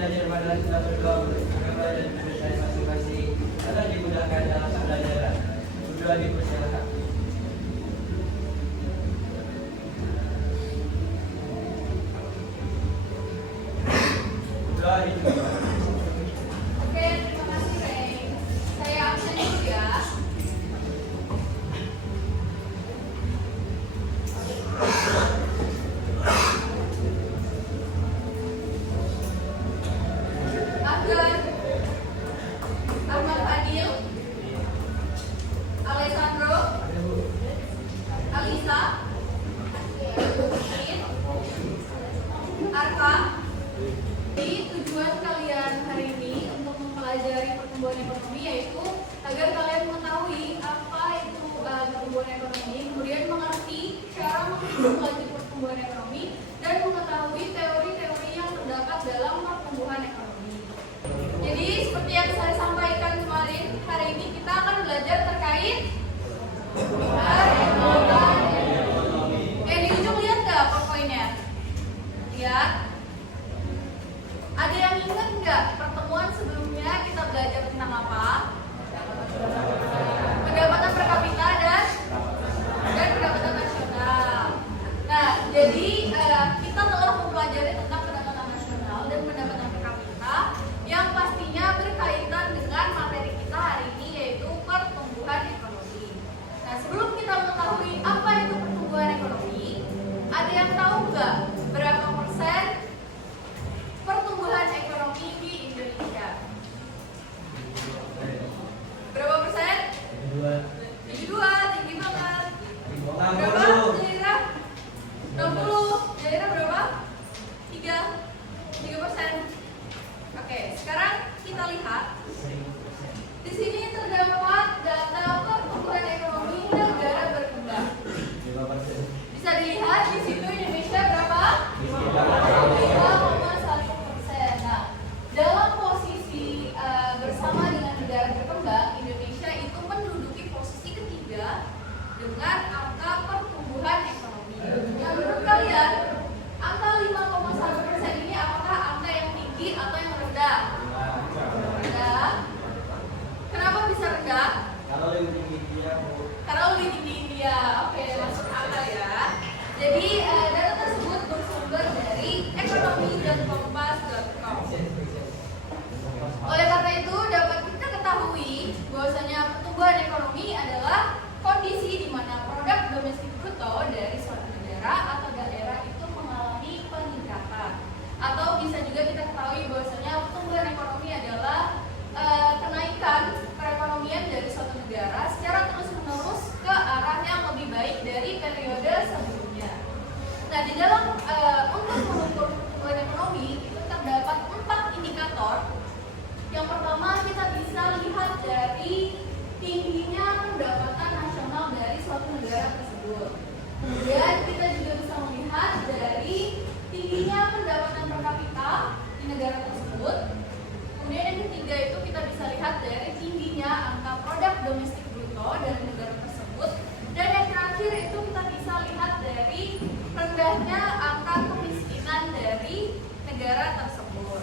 belajar pada kita berdua beragama dan kepercayaan masing-masing agar dimudahkan dalam pembelajaran. Berdua dipersilakan. Berdua dipersilakan. Oke, terima kasih Ray. Saya absen dulu ya. Agar Ahmad Adil, Alessandro, Alisa, Ain, Arka. Jadi tujuan kalian hari ini untuk mempelajari pertumbuhan ekonomi yaitu agar kalian mengetahui apa itu pertumbuhan ekonomi, kemudian mengerti cara menghitung laju pertumbuhan ekonomi dan mengetahui teori-teori yang terdapat dalam pertumbuhan ekonomi. Jadi seperti yang saya sampaikan kemarin, hari ini kita akan belajar terkait ekonomi. Di ujung lihat nggak poin-poinnya? Lihat. Ada yang ingat nggak pertemuan sebelumnya kita belajar tentang apa? Pendapatan per kapita dan pendapatan nasional. Nah, jadi kita telah mempelajari tentang pendapatan nasional dan pendapatan per kapita yang pastinya berkaitan dengan materi kita hari ini yaitu pertumbuhan ekonomi. Nah, sebelum kita mengetahui apa itu pertumbuhan ekonomi, ada yang tahu nggak berapa persen pertumbuhan ekonomi di Indonesia? Berapa persen? 72, tinggi banget. Berapa? Daerah? 60. Daerah berapa? 3%. Oke, sekarang kita lihat. Di sini terdapat data pertumbuhan ekonomi negara berkembang. Bisa dilihat di situ Indonesia berapa? 5,1%. Nah, dalam posisi bersama dengan negara berkembang, Indonesia itu menduduki posisi ketiga dengan angka pertumbuhan ekonomi. Nah, menurut kalian, angka 5,1% ini apakah angka yang tinggi atau yang rendah? Rendah. Kenapa bisa rendah? Kalau lebih tinggi dia, Karena lebih tinggi India. Oke, masuk akal ya. Jadi data tersebut bersumber dari ekonomi.kompas.com. Oleh karena itu dapat kita ketahui bahwasanya pertumbuhan ekonomi adalah kondisi di mana produk domestik bruto dari suatu negara atau daerah itu mengalami peningkatan. Atau bisa juga kita ketahui bahwasanya pertumbuhan ekonomi adalah kenaikan perekonomian dari suatu negara secara terus-menerus ke arah yang lebih baik dari periode sebelumnya. Nah, di dalam untuk mengukur pertumbuhan ekonomi itu terdapat 4 indikator. Yang pertama kita bisa lihat dari tingginya pendapatan nasional dari suatu negara tersebut. Kemudian kita juga bisa melihat dari tingginya pendapatan per kapita di negara tersebut. Kemudian yang ketiga itu kita bisa lihat dari tingginya angka produk domestik bruto dari negara tersebut. Dan yang terakhir itu kita bisa lihat dari rendahnya angka kemiskinan dari negara tersebut.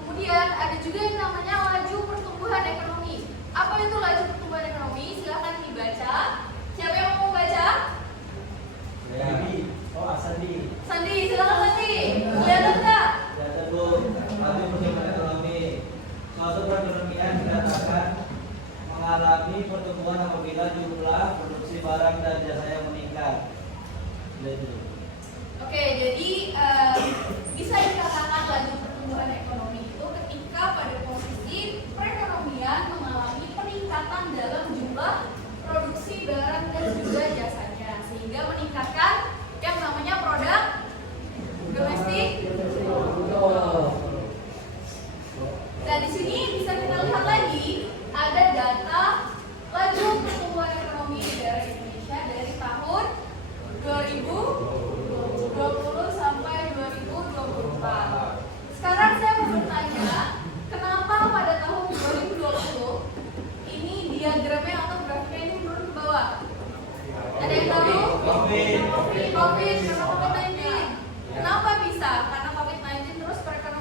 Kemudian ada juga yang namanya laju pertumbuhan ekonomi. Apa itu laju pertumbuhan ekonomi? Silahkan dibaca. Siapa yang mau membaca? Sandi. Sandi, silakan Sandi. Kelihatan nggak? Data Bu, laju pertumbuhan ekonomi. Suatu perekonomian dikatakan mengalami pertumbuhan apabila jumlah produksi barang dan jasanya meningkat. Oke, jadi bisa dikatakan laju pertumbuhan ekonomi itu ketika pada posisi perekonomian mengalami peningkatan dalam jumlah produksi barang dan juga jasanya, sehingga meningkatkan yang namanya produk domestik bruto. Nah, di sini bisa kita lihat lagi ada data laju pertumbuhan ekonomi dari Indonesia dari tahun 2020 sampai 2024. Sekarang saya mau bertanya, kenapa pada tahun 2020 ini diagramnya atau grafiknya ini menurun ke bawah? Ada yang tahu? COVID, karena COVID-19. Kenapa bisa? Karena COVID-19 terus perekonomian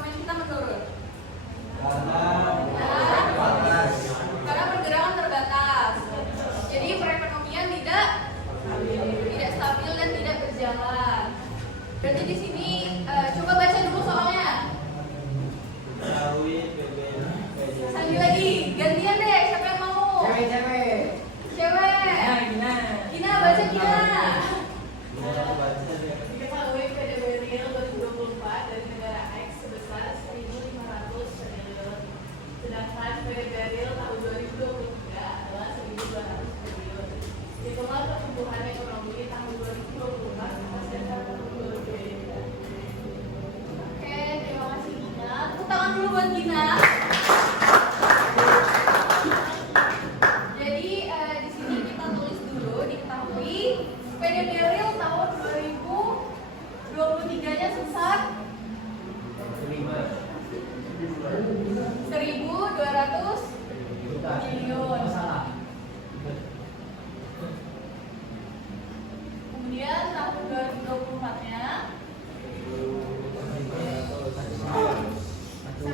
stabil dan tidak berjalan. Berarti di sini coba baca dulu soalnya. Ketahui PB. Sambil lagi, gantian deh, siapa yang mau? Cewek. Cewek. Gina. Gina, baca Gina. Baca deh. Diketahui PDB real 2024 dari negara X sebesar 1.500 triliun. Sedangkan PDB real tahun 2023 adalah 1.200 triliun. Itulah pertumbuhan ekonomi tahun 2024 berdasarkan berbeda. Oke, terima kasih Gina. Tepuk tangan dulu buat Gina. Jadi di sini kita tulis dulu diketahui PDB real tahun 2023-nya sebesar 1.200 triliun. Kemudian tahun 2024-nya 1.000.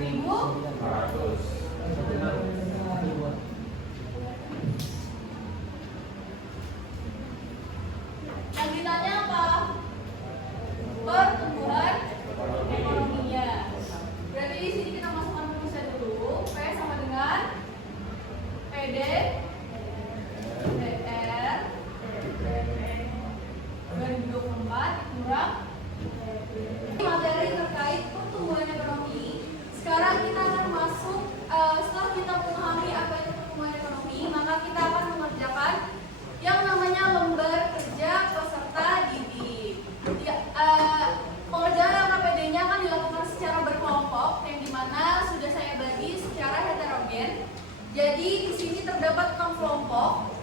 Yang ditanya apa? Pertumbuhan ekonominya. Berarti di sini kita masukkan rumusnya dulu. P sama dengan PD DR 2024 kurang materi terkait pertumbuhan ekonomi. Sekarang kita akan masuk setelah kita memahami apa itu pertumbuhan ekonomi, maka kita akan mengerjakan yang namanya lembar kerja peserta didik. Pengerjaan LKPD-nya akan dilakukan secara berkelompok, yang dimana sudah saya bagi secara heterogen. Jadi di sini terdapat 6 kelompok.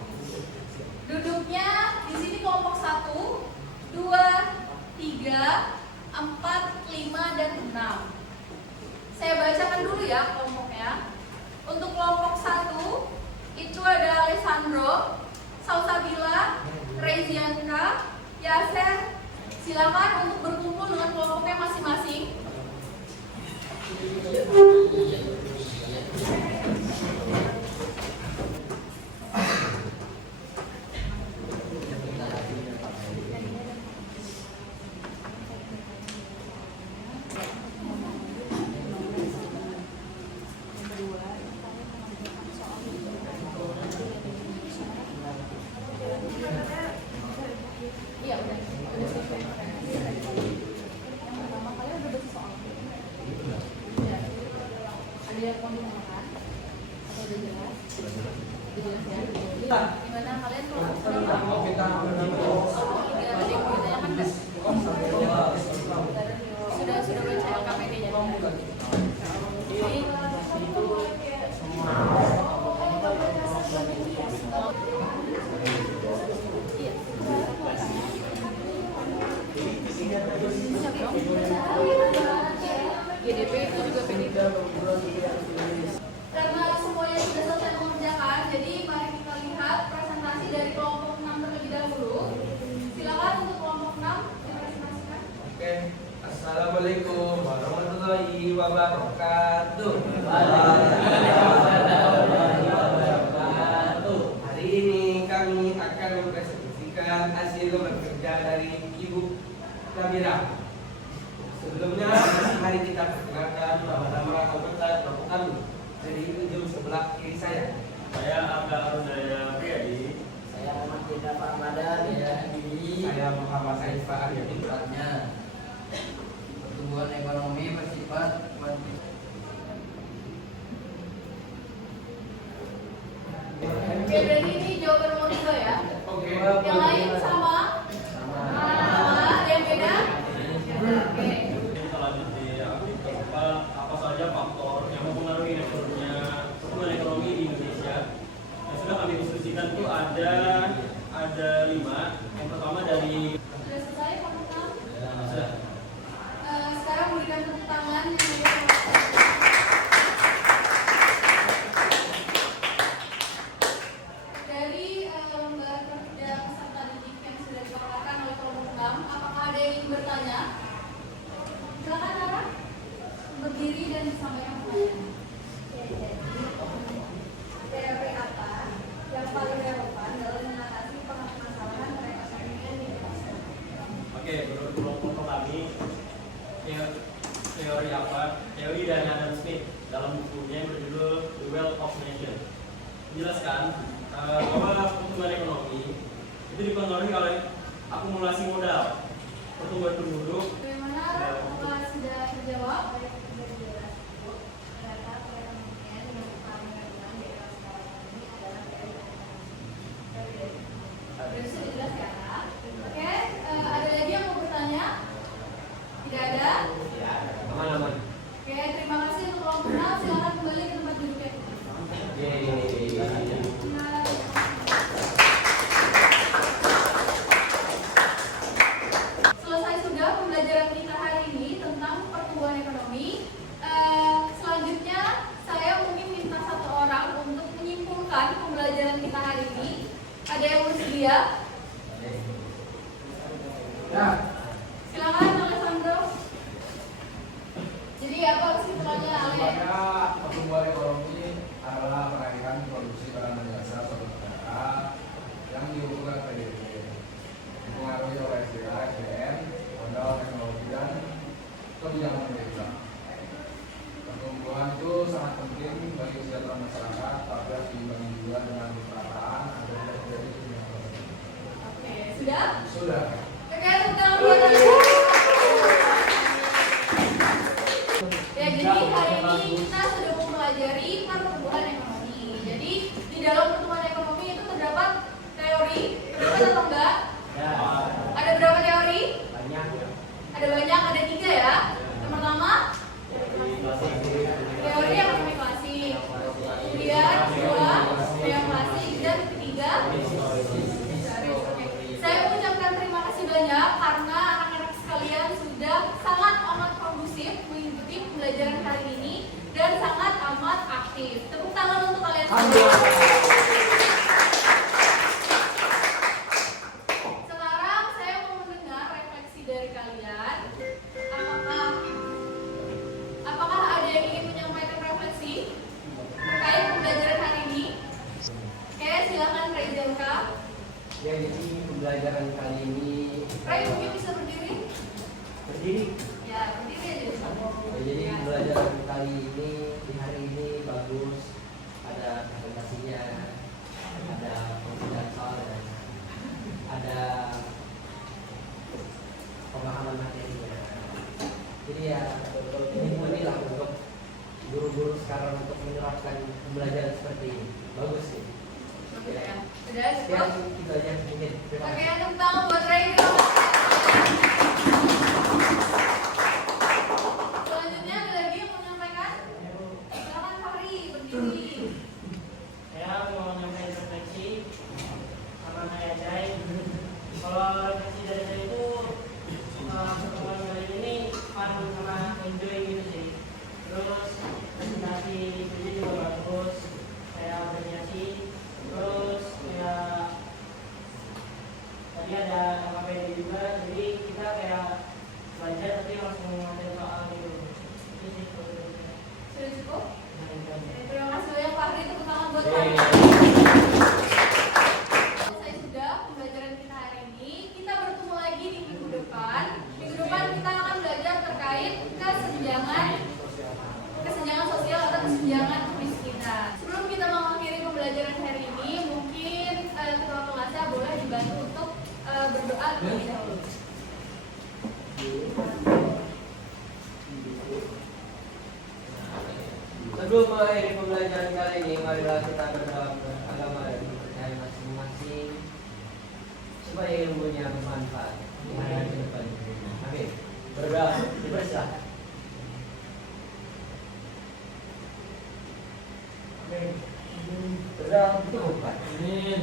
Duduknya di sini kelompok 1, 2, 3, 4, 5, dan 6. Saya bacakan dulu ya kelompoknya. Untuk kelompok 1 itu ada Alessandro, Salsabila, Rezianka, Yaser. Silakan untuk berkumpul dengan kelompoknya masing-masing. Iya, udah selesai. Yang pertama kalian udah baca soal. Ya. Ada yang mau ditanyakan? Atau udah jelas? Udah jelas ya? Gimana kalian kalau sudah ada yang mau ditanyakan nggak? Sudah baca LKPD-nya? GDP itu juga PDB. Karena semuanya sudah selesai mengerjakan, jadi mari kita lihat presentasi dari kelompok 6 terlebih dahulu. Silakan untuk kelompok 6 dipresentasikan. Oke, assalamualaikum warahmatullahi wabarakatuh. Hari ini kami akan mempresentasikan hasil bekerja dari Ibu Kabira. Sebelumnya, mari kita perkenalkan nama-nama anggota kelompok kami. Dari ujung sebelah kiri saya. Saya Angga Arundaya Priyadi. Saya Muhammad Ridha Ahmada Saya Muhammad Said Fahri. Sifatnya pertumbuhan ekonomi bersifat kuantitatif. Oke, berarti ini jawaban nomor 2 ya. Oke. Yang lain sama? Sama. Ada yang beda? Oke. Kita lanjut di aktif keempat. Apa saja faktor yang mempengaruhi naiknya pertumbuhan ekonomi di Indonesia? Yang sudah kami diskusikan itu ada 5. Yang pertama dari Sudah selesai kelompok 6? Sudah. Sekarang berikan tepuk tangan yang berikan. Dari lembar kerja peserta didik dari apa? Teori dari Adam Smith dalam bukunya yang berjudul The Wealth of Nations. Menjelaskan bahwa pertumbuhan ekonomi itu dipengaruhi oleh akumulasi modal, pertumbuhan penduduk. Bagaimana? Apakah sudah terjawab? Sudah jelas ya? Oke, ada lagi yang mau bertanya? Tidak ada? Aman-aman. Oke, terima kasih untuk ruang kenal. Silakan kembali ke tempat duduknya. Nah, selesai sudah pembelajaran kita hari ini tentang pertumbuhan ekonomi. Selanjutnya saya mungkin minta satu orang untuk menyimpulkan pembelajaran kita hari ini. Ada yang bersedia? Ya. Silakan Alessandro. Jadi apa kesimpulannya Ale? Sebenarnya pertumbuhan ekonomi adalah penaikan produksi barang dan jasa suatu negara yang diuntungkan PDB, dipengaruhi oleh SDM, modal teknologi dan kebijakan pemerintah. Pertumbuhan itu sangat penting bagi kesejahteraan masyarakat, tapi harus diimbangi juga dengan keperataan agar tidak terjadi ketimpangan. Oke, sudah? Sudah. Oke, tepuk tangan buat Ale. Ya, jadi hari ini kita sudah mempelajari pertumbuhan ekonomi. Jadi di dalam pertumbuhan ekonomi itu terdapat teori, terdapat atau enggak? Ada berapa teori? Banyak. Ada banyak, ada 3 ya. Yang pertama, teori ekonomi klasik. Kemudian kedua, teori klasik dan ketiga, saya mengucapkan terima kasih banyak karena anak-anak sekalian sudah sangat amat kondusif mengikuti pembelajaran hari ini dan sangat amat aktif. Tepuk tangan untuk kalian semua. Sekarang saya mau mendengar refleksi dari kalian. Apakah ada yang ingin menyampaikan refleksi terkait pembelajaran hari ini? Oke, silakan Reizalka. Ya, jadi pembelajaran kali ini Ray mungkin bisa berdiri? berdiri. Ya, berdiri aja. Ya, jadi pembelajaran kali ini di hari ini bagus, ada presentasinya, ada pembelajaran soal dan ada pemahaman materinya. Jadi ya ini mudah untuk guru-guru sekarang untuk menerapkan pembelajaran seperti ini. Bagus sih. Bagus ya. Sudah Ya, cukup? itu aja mungkin. Terima Oke, kasih. tepuk tangan buat Ray. Selanjutnya ada lagi yang mau menyampaikan? Silakan Fahri, berdiri. Saya mau nyampein refleksi sama kayak Jai. Kalau refleksi dari saya itu pertemuan kali ini fun sama enjoy gitu sih. Terus presentasi itu juga bagus, saya apresiasi. Terus kayak tadi ada KPD juga, jadi kita kayak belajar tapi langsung ngambil soal gitu. Itu sih kalau dari saya. Sudah cukup? Nah, Terima kasih banyak Fahri, tepuk tangan buat Fahri. Selesai sudah pembelajaran kita hari ini. Kita bertemu lagi di minggu depan. Minggu depan kita akan belajar terkait kesenjangan sosial atau kesenjangan kemiskinan. Sebelum kita mengakhiri pembelajaran hari ini, mungkin ketua kelasnya boleh dibantu untuk berdoa terlebih dahulu. Sebelum mengakhiri pembelajaran kali ini, marilah kita berdoa agama dan kepercayaan masing-masing supaya ilmunya bermanfaat di hari ke depan. Amin. Berdoa, dipersilakan. Amin. Berdoa untuk umat. Amin.